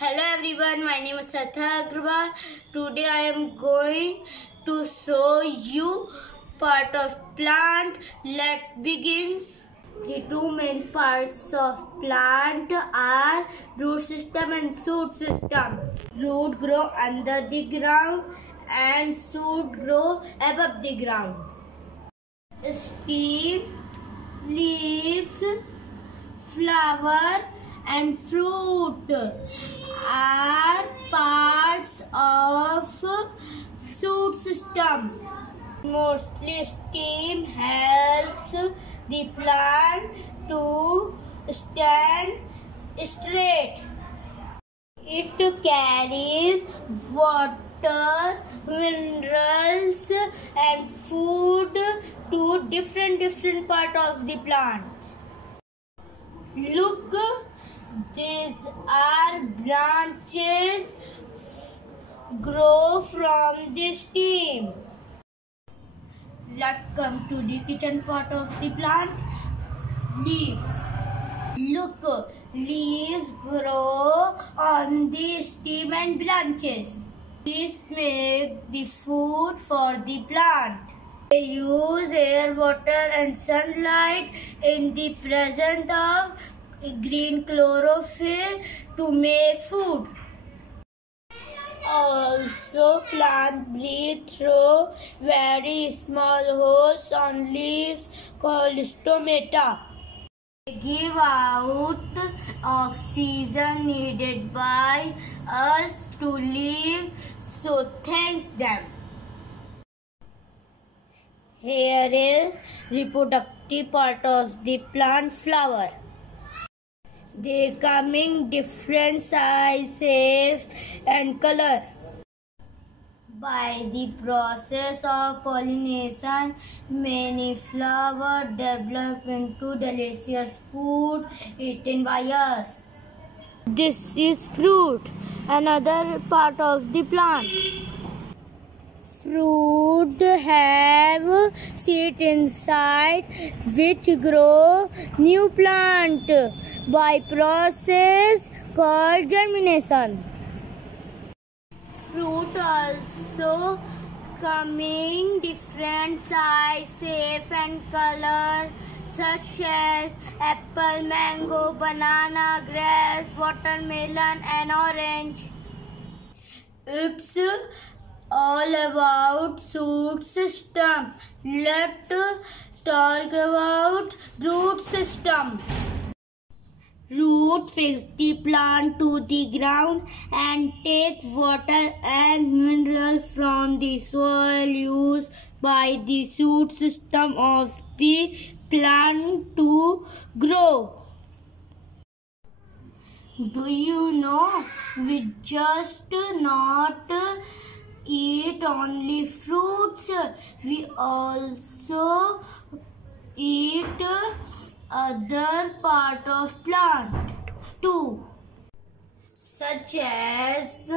Hello everyone, my name is Satya Agrawal. Today I am going to show you part of plant. Let's begin. The two main parts of plant are root system and shoot system. Root grow under the ground and shoot grow above the ground. Stem, leaves, flower and fruit are parts of shoot system. Mostly stem helps the plant to stand straight. It carries water, minerals and food to different part of the plant. Look, these are branches grow from the stem. Let's come to the kitchen part of the plant. Leaves. Look, leaves grow on the stem and branches. These make the food for the plant. They use air, water and sunlight in the presence of green chlorophyll to make food. Also, plants breathe through very small holes on leaves called stomata. They give out oxygen needed by us to live, so thanks them. Here is reproductive part of the plant, flower. They come in different size, shape and color. By the process of pollination, many flowers develop into delicious food eaten by us. This is fruit, another part of the plant. Fruit have seed inside which grow new plant by process called germination. Fruit also come in different size, shape and color such as apple, mango, banana, grape, watermelon and orange. It's all about shoot system. Let's talk about root system. Root fix the plant to the ground and take water and mineral from the soil used by the shoot system of the plant to grow. Do you know we just not eat only fruits, we also eat other part of plant too, such as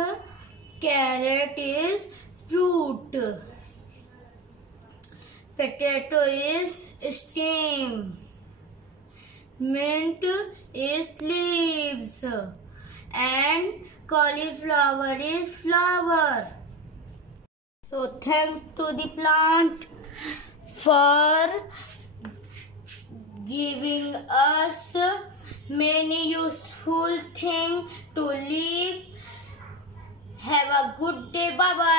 carrot is root, potato is stem, mint is leaves and cauliflower is flower. So thanks to the plant for giving us many useful things to live. Have a good day. Bye bye.